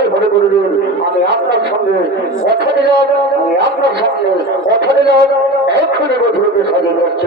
বেশ বলে গুরুদেব আমি আপনার সঙ্গে কথা যাব আমি আপনার সঙ্গে কথা যাব এক্ষুনি মধুরকে সাজিয়ে যাচ্ছে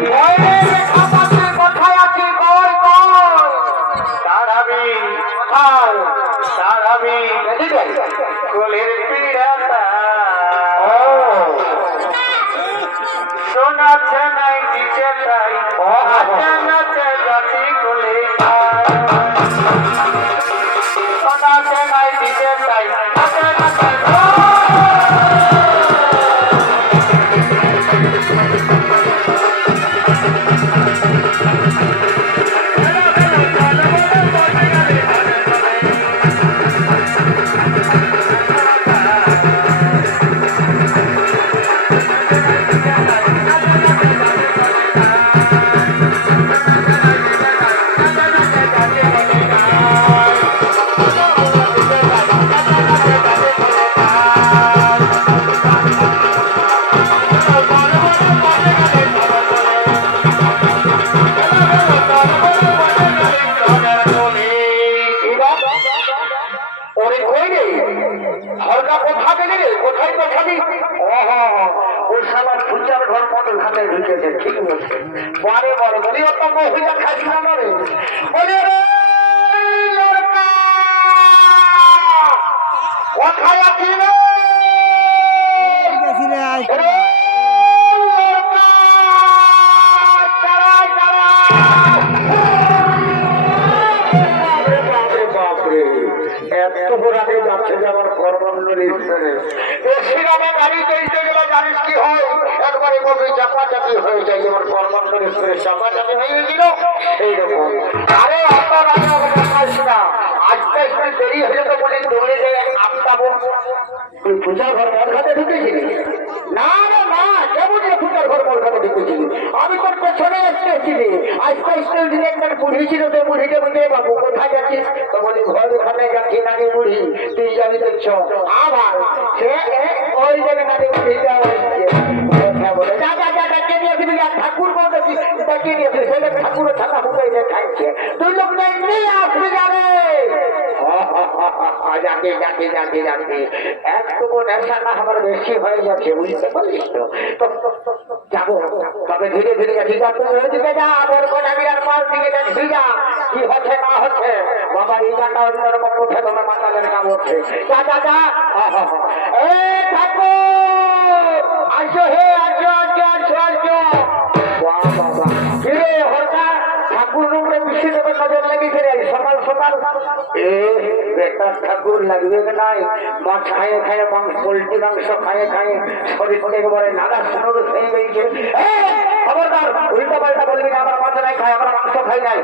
Uau! বারে বারে বলি অত মহিলা খাসি না রে বলি কোথায় আছি রে কবে চাপাচাপি হয়ে যায় যেমন কর্মস্থলে চাপাচাপি হয়ে গেছিল। এইরকম। আরে না আজকে একটু দেরি হলে তো দৌড়ে ঘর না না না ঘর আমি তোর পেছনে আজকে স্কুল তো বুড়িকে বলে বাবু কোথায় তো বলি ঘর ওখানে যাচ্ছি নাকি বুড়ি? তুই যাবি দেখছ এ, ওই জায়গাটাতে বলতেছি ডেকে নিয়ে আসবি সেটা ঠাকুর ছাতা ফুটাইলে খাইছে। তুই লোক নিয়ে আসবি যাবে। যাকে যাকে যাকে যাকে একটুকু নেশা না আমার বেশি হয়ে যাচ্ছে বুঝতে পারলিস তো যাব। তবে ধীরে ধীরে যা ঠিক আছে ওই দিকে যা আমার কোনা মাল দিকে যা যা। কি হচ্ছে, না হচ্ছে? বাবা, এই গানটা অন্যরকম উঠে তোমার মাতালের কাম হচ্ছে। যা যা যা। এ ঠাকুর! আসো হে, আসো আসো আসো আসো। ঠাকুর লাগবে নাই? মাছ খায়ে খায়ে খায়ে খায়ে শরীর একেবারে নানা সুন্দর মাছ নাই খাই আমরা মাছ খাই নাই।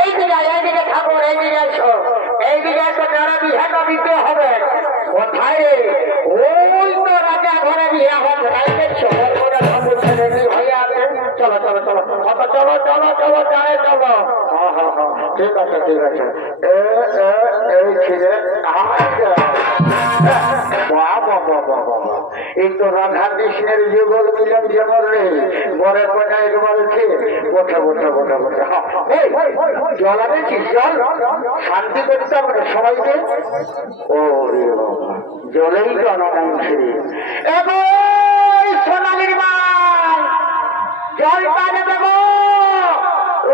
এই দিকে এই দিকে ঠাকুর, এই দিকে এসো এই দিকে এসো দিতে হবে, কোথায় ওই তো রাজা ঘরে বিয়ে হবে, রাইতে শহর ঠিক আছে ঠিক আছে। এ এই বাবা বাবা এই যুগল একবার ওঠে ওঠে ওঠে জল জল? শান্তি করতে সবাইকে? ও জলেই এবং সোনালির দেবে।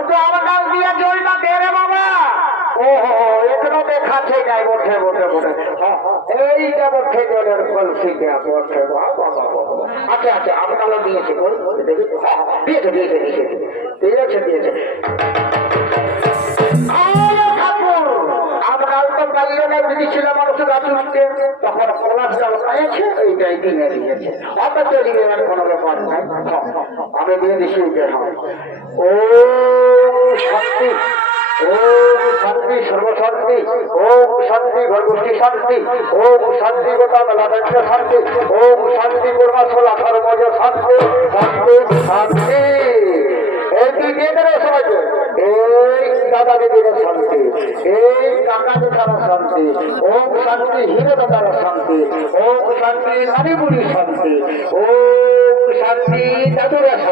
একটু আমার দিয়ে জলটা দে রে বসে বসে বসে জলের বসে আচ্ছা আচ্ছা দিয়েছে দিয়েছে দিয়েছে দিয়েছে দিয়েছে দিয়েছে তো তখন এইটাই কিনে দিয়েছে। অত চলি গেলে কোনো ব্যাপার নাই। আমি দিয়ে হ্যাঁ ও শান্তি ও শান্তি ও শান্তি ঘরগোষ্ঠী শান্তি ও শান্তি, গোটা মেলাদান্য শান্তি ও শান্তি পূর্ণাচল আঠারো মজা শান্তি শান্তি শান্তি। এই তুই এই দাদা দিদির শান্তি, এই কাকা দাদার শান্তি, ওম শান্তি, হিরো দাদার শান্তি, ওম শান্তি, নারী শান্তি, ওম শান্তি দাদুর শান্তি।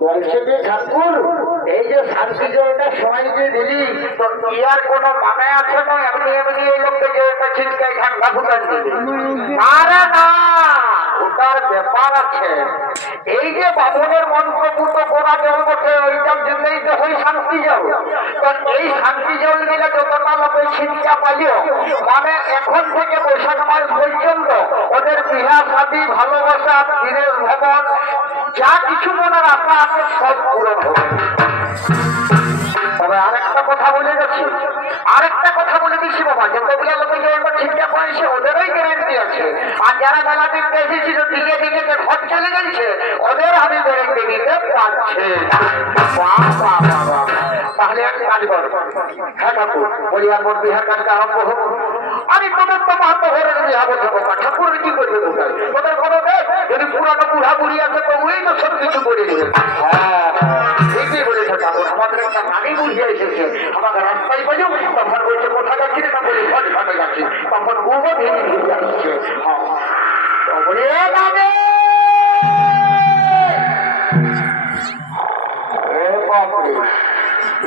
বলছে যে ঠাকুর, এই যে শান্তি যে ইয়ার কোন মানে আছে না? এমনি এমনি এই লোককে যে চিন্তায় ঠান্ডা ফুটান ওটার ব্যাপার আছে। এই যে করা জল জন্যই তো হয় শান্তি জল। এই শান্তি জল দিলে যতটা মানে এখন থেকে বৈশাখ মাস পর্যন্ত ওদের শাদী ভালোবাসা বিদেশ ভ্রমণ যা কিছু মনের আশা আছে সব পূরণ হবে। আরেকটা কথা বলে গেছি আরেকটা কথা দিচ্ছি বাবা। যতগুলো লোকে ওটা ঠিকঠাক হয়েছে ওদেরই গ্যারেন্টি আছে। আর যারা বেলা দিতে এসেছিল দিকে দিকে যে ঘর চলে যাচ্ছে, ওদের আমি গ্যারেন্টি দিতে পারছি বাবা বাবা। তাহলে এক কাজ কর হ্যাঁ ঠাকুর বলি আমার বিহার কাজটা আরম্ভ হোক। আমি তোদের তো মাহাত্ম ঘরে বিহা বলতে বাবা ঠাকুরের কি করবে কোথায় তোদের কোনো দেখ যদি পুরানো বুড়া বুড়ি আছে তো ওই তো সব কিছু করে দিবে। হ্যাঁ ঠিকই বলেছে ঠাকুর। আমাদের একটা নানি বুঝিয়ে এসেছে। আমাদের রাস্তায় বাজো তখন বলছে, কোথা যাচ্ছি না বলি ঘর ঘাটে যাচ্ছি তখন ও ভেঙে ভেঙে আসছে হ্যাঁ বলি এ দাদে এ বাপরে।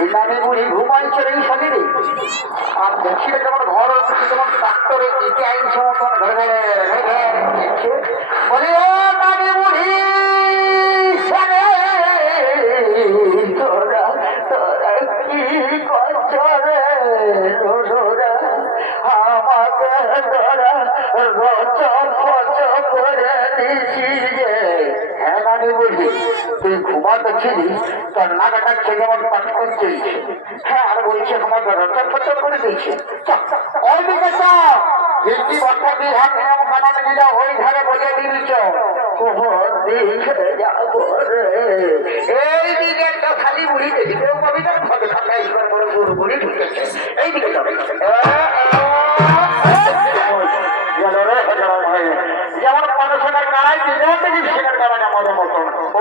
ইমামে বুড়ি ঘুমাইছে এই শরীরে আর দেখছিলে যেমন ঘর যেমন ডাক্তারে ইটি আইন সমর্থন ঘরে ঘরে ঘরে ঘরে। বলে, ও দাদি বুড়ি তোর করছে হ্যাঁ আর বলছে করে দিয়েছে। ওই একটা খালি বুড়ি দেখি কবিতার ফটো থাকা, এইবার বড় গুরু বুড়ি ঢুকেছে। এই যাবে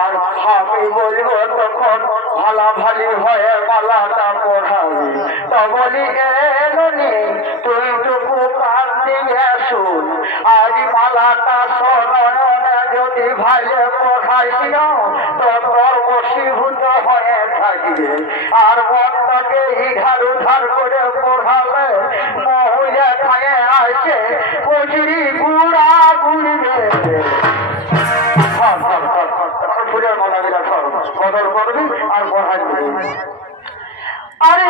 আর আমি বলব তখন ভালা ভালি হয়ে মালাটা পড়াবি তো বলি তুই টুকু কান দিয়ে শুন। আজ মালাটা সনয়নে যদি ভাইলে পড়াইও তোর বসীভূত হয়ে থাকবে। আর মনটাকে ইধার উধার করে পড়ালে মহুয়া খায়ে আসে কচুরি গুড়া গুড়বে। করবি আর দিবি আরে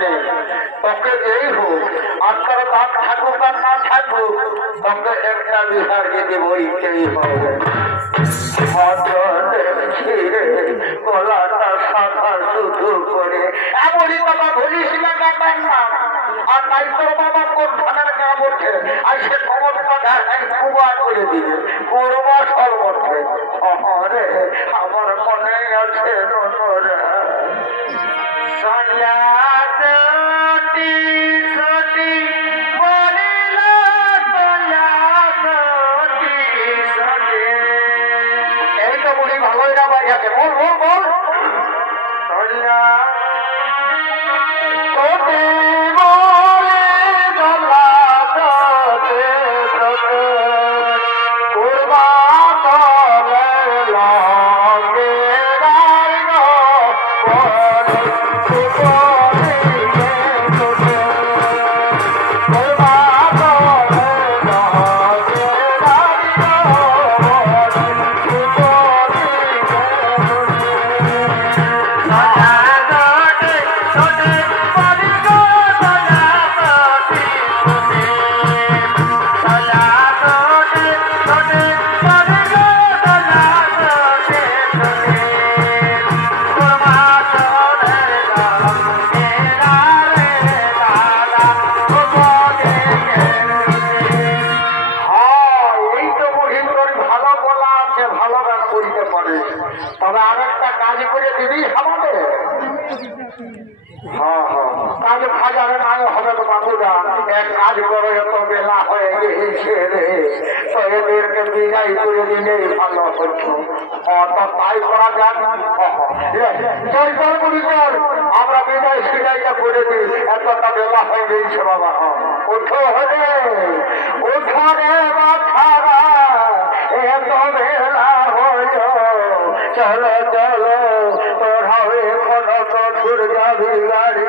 নেই তোকে এই হোক আপনার বাপ থাকুক আর না থাকুক তোকে একটা বিহার যদি বইতেই হবে গলাটা সাদা শুধু এমনই বাবা বলিস না বাবার নাম আর নাই তোর বাবা ধানের গাঁ বলছে? আর সে খবরটা দেখাই কুবা করে দিবে। কুরবা সর্বত্রে। রে আমার মনে আছে রে সন্ন্যাসী সতী এই তো বলি, ভালোই না বাজাতে বল বল বল। চল আমরা বিদায় সিদায়টা করে দিই এতটা বেলা হয়ে গেছে বাবা ওঠো হলে ওঠো রে বাছারা এত বেলা হইল চলো চলো তোরা এখন তো ঘুর যাবি গাড়ি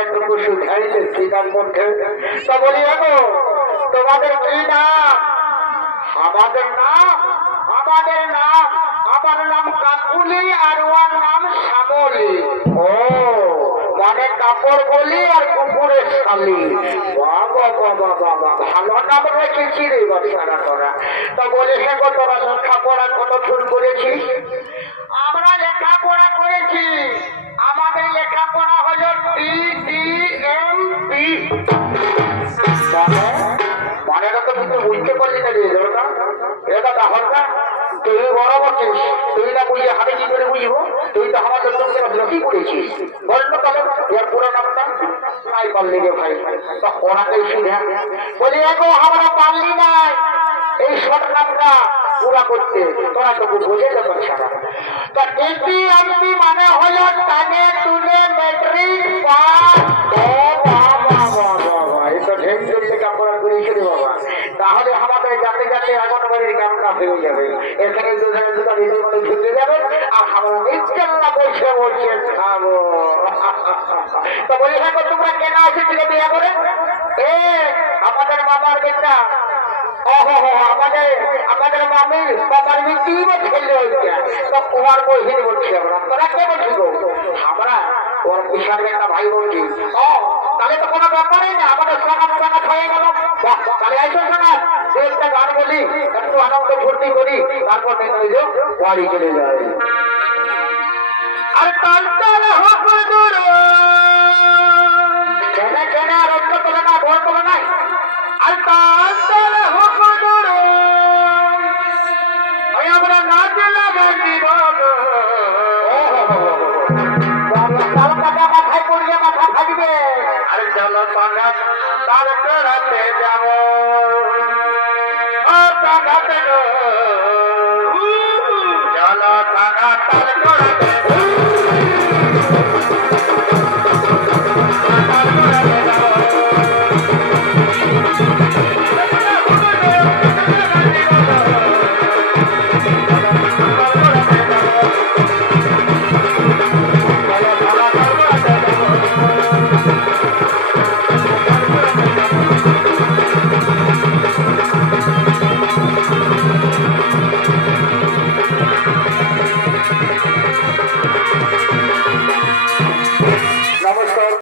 এদের নামটা টুকু শুধাইছে সিনার মধ্যে তো বলি তোমাদের কি নাম আমাদের নাম আমাদের নাম আমার নাম কাকুলি আর ওর নাম শ্যামলি ও মানে কাপড় বলি আর কুকুরের শালি বাবা বাবা বাবা ভালো নাম রেখেছি রে বাচ্চারা তোরা তো বলে গো তোরা লেখাপড়া কত ছুট করেছিস আমরা লেখাপড়া করেছি। লেখাপড়া হলো টি টি এম পি মানেটা তো কিন্তু বুঝতে পারলি না রে ওটা এটা তাহলে না তুই না বুঝে আমি কি বুঝব? তুই তো জন্য কি করেছিস। বল না তাহলে এর পুরো নামটা? নাই পারলি রে ভাই। তো ওনাকেই শুনে বলি, এগো, আমরা পারলি নাই এই শর্ট নামটা পুরা করতে তোরা তো বোঝে যত মানে হলো টানে তুলে বাবা তাহলে আমাদের যাতে যাতে আগনবাড়ির কামটা হয়ে যাবে। এখানে দুজনে দুটো নিজের মনে ঢুকে যাবে, আর আমার নিশ্চল্লা বসে বসে খাব। তো বলি হ্যাঁ তোমরা কেন এসেছিলে বিয়ে করে? এ, আমাদের মামার বেটা। আমাদের আমাদের বাবার মৃত্যু ছেলে হয়েছে তো বহিন বলছি আমরা তোরা কে আমরা ওর বিশাল একটা ভাই বলছি তাহলে তো কোনো ব্যাপারই না আমাদের সকাল সকাল হয়ে গেল আর তাল তাল না হোক আর চলো পাঙ্গা তাল পেড়াতে যাব ও পাঙ্গাতে গো